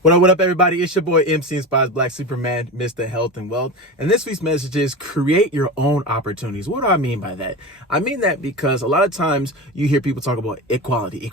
What up, everybody? It's your boy MC Inspires Black Superman, Mr. Health and Wealth. And this week's message is create your own opportunities. What do I mean by that? I mean that because a lot of times you hear people talk about equality,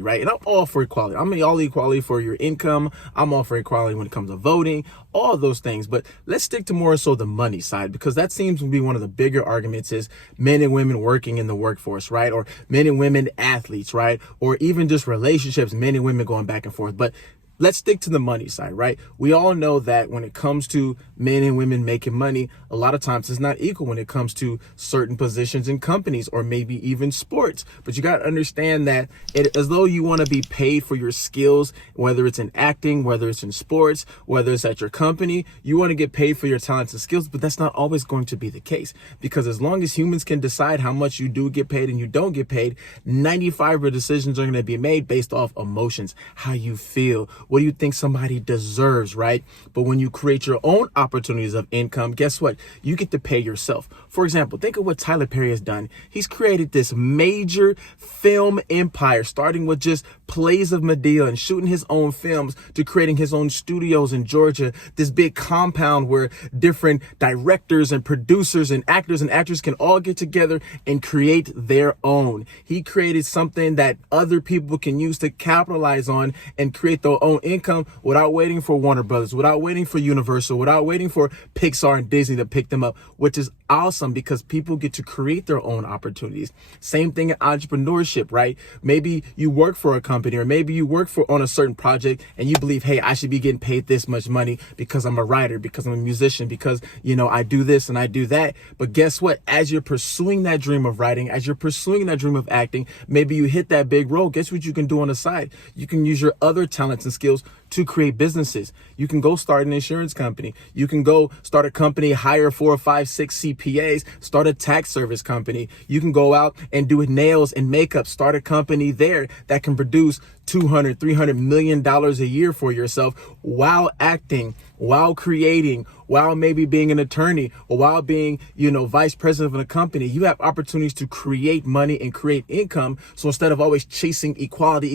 right? And I'm all for equality. I'm all equality for your income. I'm all for equality when it comes to voting, all of those things. But let's stick to more so the money side, because that seems to be one of the bigger arguments is men and women working in the workforce, right? Or men and women athletes, right? Or even just relationships, men and women going back and forth. But let's stick to the money side, right? We all know that when it comes to men and women making money, a lot of times it's not equal when it comes to certain positions in companies or maybe even sports. But you got to understand that as though you want to be paid for your skills, whether it's in acting, whether it's in sports, whether it's at your company, you want to get paid for your talents and skills, but that's not always going to be the case, because as long as humans can decide how much you do get paid and you don't get paid, 95 of decisions are going to be made based off emotions, how you feel, what do you think somebody deserves, right? But when you create your own opportunities of income, guess what? You get to pay yourself. For example, think of what Tyler Perry has done. He's created this major film empire, starting with just plays of Madea and shooting his own films to creating his own studios in Georgia, this big compound where different directors and producers and actors can all get together and create their own. He created something that other people can use to capitalize on and create their own income without waiting for Warner Brothers, without waiting for Universal, without waiting for Pixar and Disney to pick them up, which is awesome because people get to create their own opportunities. Same thing in entrepreneurship, right? Maybe you work for a company, or maybe you work on a certain project and you believe, hey, I should be getting paid this much money because I'm a writer, because I'm a musician, because, I do this and I do that. But guess what? As you're pursuing that dream of writing, as you're pursuing that dream of acting, maybe you hit that big role. Guess what you can do on the side? You can use your other talents and skills to create businesses. You can go start an insurance company. You can go start a company, hire 4 or 5, 6 CPAs, start a tax service company. You can go out and do nails and makeup, start a company there that can produce $200, $300 million a year for yourself while acting, while creating, while maybe being an attorney, or while being, vice president of a company. You have opportunities to create money and create income. So instead of always chasing equality,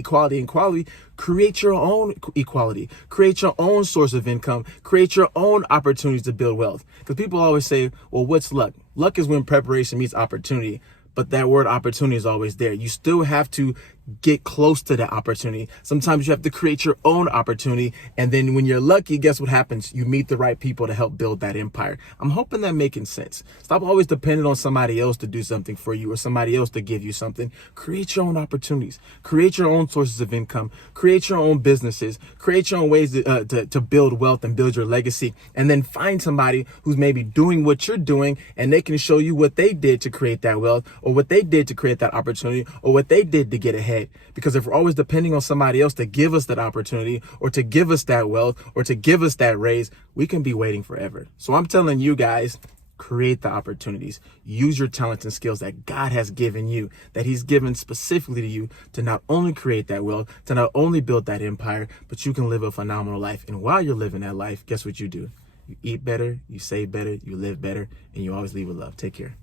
create your own equality, create your own source of income, create your own opportunities to build wealth. Because people always say, well, what's luck? Luck is when preparation meets opportunity. But that word opportunity is always there. You still have to get close to that opportunity. Sometimes you have to create your own opportunity. And then when you're lucky, guess what happens? You meet the right people to help build that empire. I'm hoping that making sense. Stop always depending on somebody else to do something for you or somebody else to give you something. Create your own opportunities. Create your own sources of income. Create your own businesses. Create your own ways to build wealth and build your legacy. And then find somebody who's maybe doing what you're doing, and they can show you what they did to create that wealth, or what they did to create that opportunity, or what they did to get ahead. Because if we're always depending on somebody else to give us that opportunity, or to give us that wealth, or to give us that raise, we can be waiting forever. So I'm telling you guys, create the opportunities. Use your talents and skills that God has given you, that He's given specifically to you, to not only create that wealth, to not only build that empire, but you can live a phenomenal life. And while you're living that life, guess what you do? You eat better, you save better, you live better, and you always leave with love. Take care.